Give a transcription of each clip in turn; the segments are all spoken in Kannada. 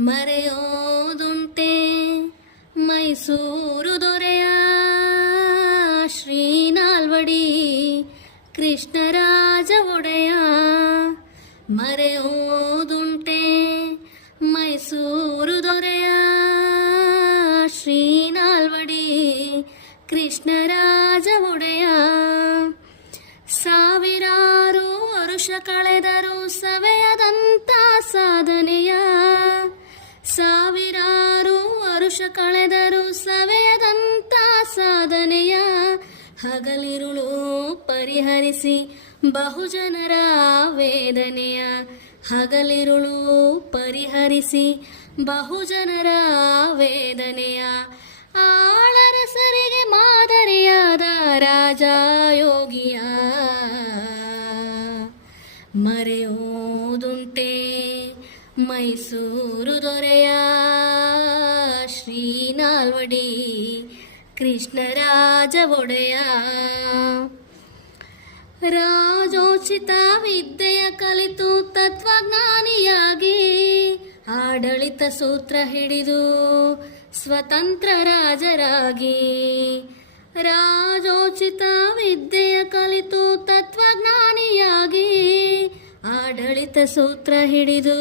ಮರೆಯೋದುಂಟೆ. ಮೈಸೂರು ದೊರೆಯ ಶ್ರೀನಾಲ್ವಡಿ ಕೃಷ್ಣರಾಜ ಒಡೆಯ. ಮರೆಯೋದುಂಟೆ. ಮೈಸೂರು ದೊರೆಯ ಶ್ರೀನಾಲ್ವಡಿ ಕೃಷ್ಣರಾಜ ಒಡೆಯ. ಸಾವಿರಾರು ವರುಷ ಕಳೆದರೂ ಕಳೆದರೂ ಸವೆಯದಂತ ಸಾಧನೆಯ ಹಗಲಿರುಳು ಪರಿಹರಿಸಿ ಬಹುಜನರ ವೇದನೆಯ ಹಗಲಿರುಳು ಪರಿಹರಿಸಿ ಬಹುಜನರ ವೇದನೆಯ ಆಳರಸರಿಗೆ ಮಾದರಿಯಾದ ರಾಜ ಯೋಗಿಯ ಮರೆಯೋದುಂಟೆ ಮೈಸೂರು ದೊರೆಯ ಶ್ರೀನಾಲ್ವಡಿ ಕೃಷ್ಣರಾಜ ಒಡೆಯ ರಾಜೋಚಿತ ವಿದ್ಯೆಯ ಕಲಿತು ತತ್ವಜ್ಞಾನಿಯಾಗಿ ಆಡಳಿತ ಸೂತ್ರ ಹಿಡಿದು ಸ್ವತಂತ್ರ ರಾಜರಾಗಿ. ರಾಜೋಚಿತ ವಿದ್ಯೆಯ ಕಲಿತು ತತ್ವಜ್ಞಾನಿಯಾಗಿ ಆಡಳಿತ ಸೂತ್ರ ಹಿಡಿದು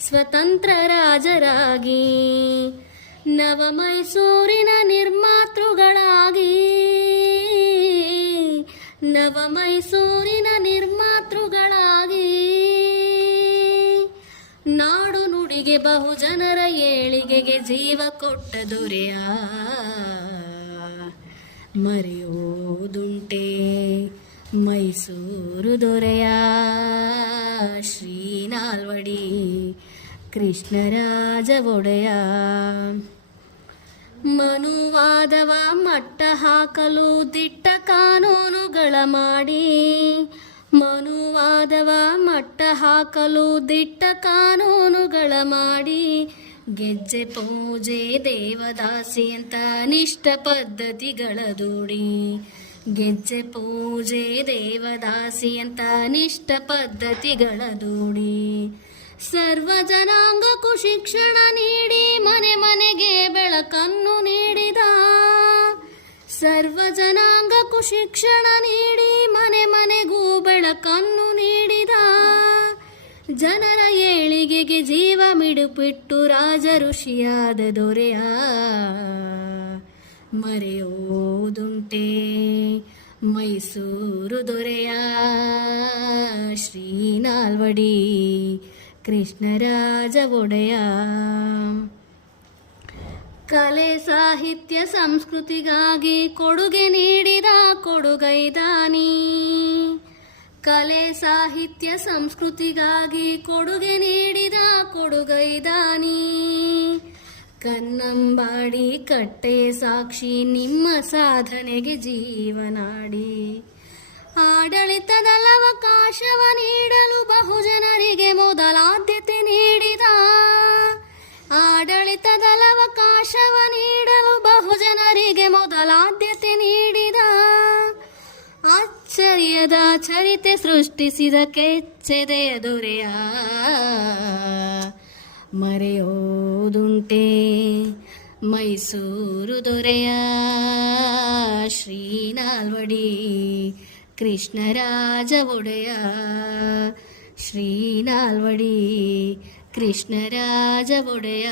ಸ್ವತಂತ್ರ ರಾಜರಾಗಿ. ನವ ಮೈಸೂರಿನ ನಿರ್ಮಾತೃಗಳಾಗಿ. ನವ ಮೈಸೂರಿನ ನಿರ್ಮಾತೃಗಳಾಗಿ. ನಾಡು ನುಡಿಗೆ ಬಹುಜನರ ಏಳಿಗೆಗೆ ಜೀವ ಕೊಟ್ಟ ದೊರೆಯ ಮರೆಯೋದುಂಟೆ ಮೈಸೂರು ದೊರೆಯ ಶ್ರೀನಾಲ್ವಡಿ ಕೃಷ್ಣರಾಜ ಒಡೆಯ. ಮನುವಾದವ ಮಟ್ಟ ಹಾಕಲು ದಿಟ್ಟ ಕಾನೂನುಗಳ ಮಾಡಿ. ಮನುವಾದವ ಮಟ್ಟ ಹಾಕಲು ದಿಟ್ಟ ಕಾನೂನುಗಳ ಮಾಡಿ. ಗೆಜ್ಜೆ ಪೂಜೆ ದೇವದಾಸಿ ಅಂತ ನಿಷ್ಠ ಪದ್ಧತಿಗಳ ದೂಡಿ. ಗೆಜ್ಜೆ ಪೂಜೆ ದೇವದಾಸಿ ಅಂತ ನಿಷ್ಠ ಪದ್ಧತಿಗಳ ದೂಡಿ. ಸರ್ವ ಜನಾಂಗಕ್ಕೂ ಶಿಕ್ಷಣ ನೀಡಿ ಮನೆ ಮನೆಗೆ ಬೆಳಕನ್ನು ಸರ್ವ ಜನಾಂಗಕ್ಕೂ ಶಿಕ್ಷಣ ನೀಡಿ ಮನೆ ಮನೆಗೂ ಬೆಳಕನ್ನು ನೀಡಿದ. ಜನರ ಏಳಿಗೆಗೆ ಜೀವ ಮಿಡುಪಿಟ್ಟು ರಾಜ ಋಷಿಯಾದ ದೊರೆಯ. ಮರೆಯೋದುಂಟೆ ಮೈಸೂರು ದೊರೆಯ. ಶ್ರೀನಾಲ್ವಡಿ ಕೃಷ್ಣರಾಜ ಒಡೆಯ. ಕಲೆ ಸಾಹಿತ್ಯ ಸಂಸ್ಕೃತಿಗಾಗಿ ಕೊಡುಗೆ ನೀಡಿದ ಕೊಡುಗೈದಾನಿ ಕಲೆ ಸಾಹಿತ್ಯ ಸಂಸ್ಕೃತಿಗಾಗಿ ಕೊಡುಗೆ ನೀಡಿದ ಕೊಡುಗೈದಾನಿ ಕನ್ನಂಬಾಡಿ ಕಟ್ಟೆ ಸಾಕ್ಷಿ ನಿಮ್ಮ ಸಾಧನೆಗೆ ಜೀವನಾಡಿ. ಆಡಳಿತದ ಅವಕಾಶವ ನೀಡಲು ಬಹುಜನರಿಗೆ ಮೊದಲಾದ್ಯತೆ ನೀಡಿದ. ಆಶ್ಚರ್ಯದ ಚರಿತೆ ಸೃಷ್ಟಿಸಿದ ಕೆಚ್ಚೆದೆಯ ದೊರೆಯ ಮರೆಯೋದುಂಟೆ ಮೈಸೂರು ದೊರೆಯ ಶ್ರೀನಾಲ್ವಡಿ ಕೃಷ್ಣರಾಜ ಒಡೆಯ. ಶ್ರೀನಾಲ್ವಡಿ ಕೃಷ್ಣರಾಜ ಒಡೆಯ.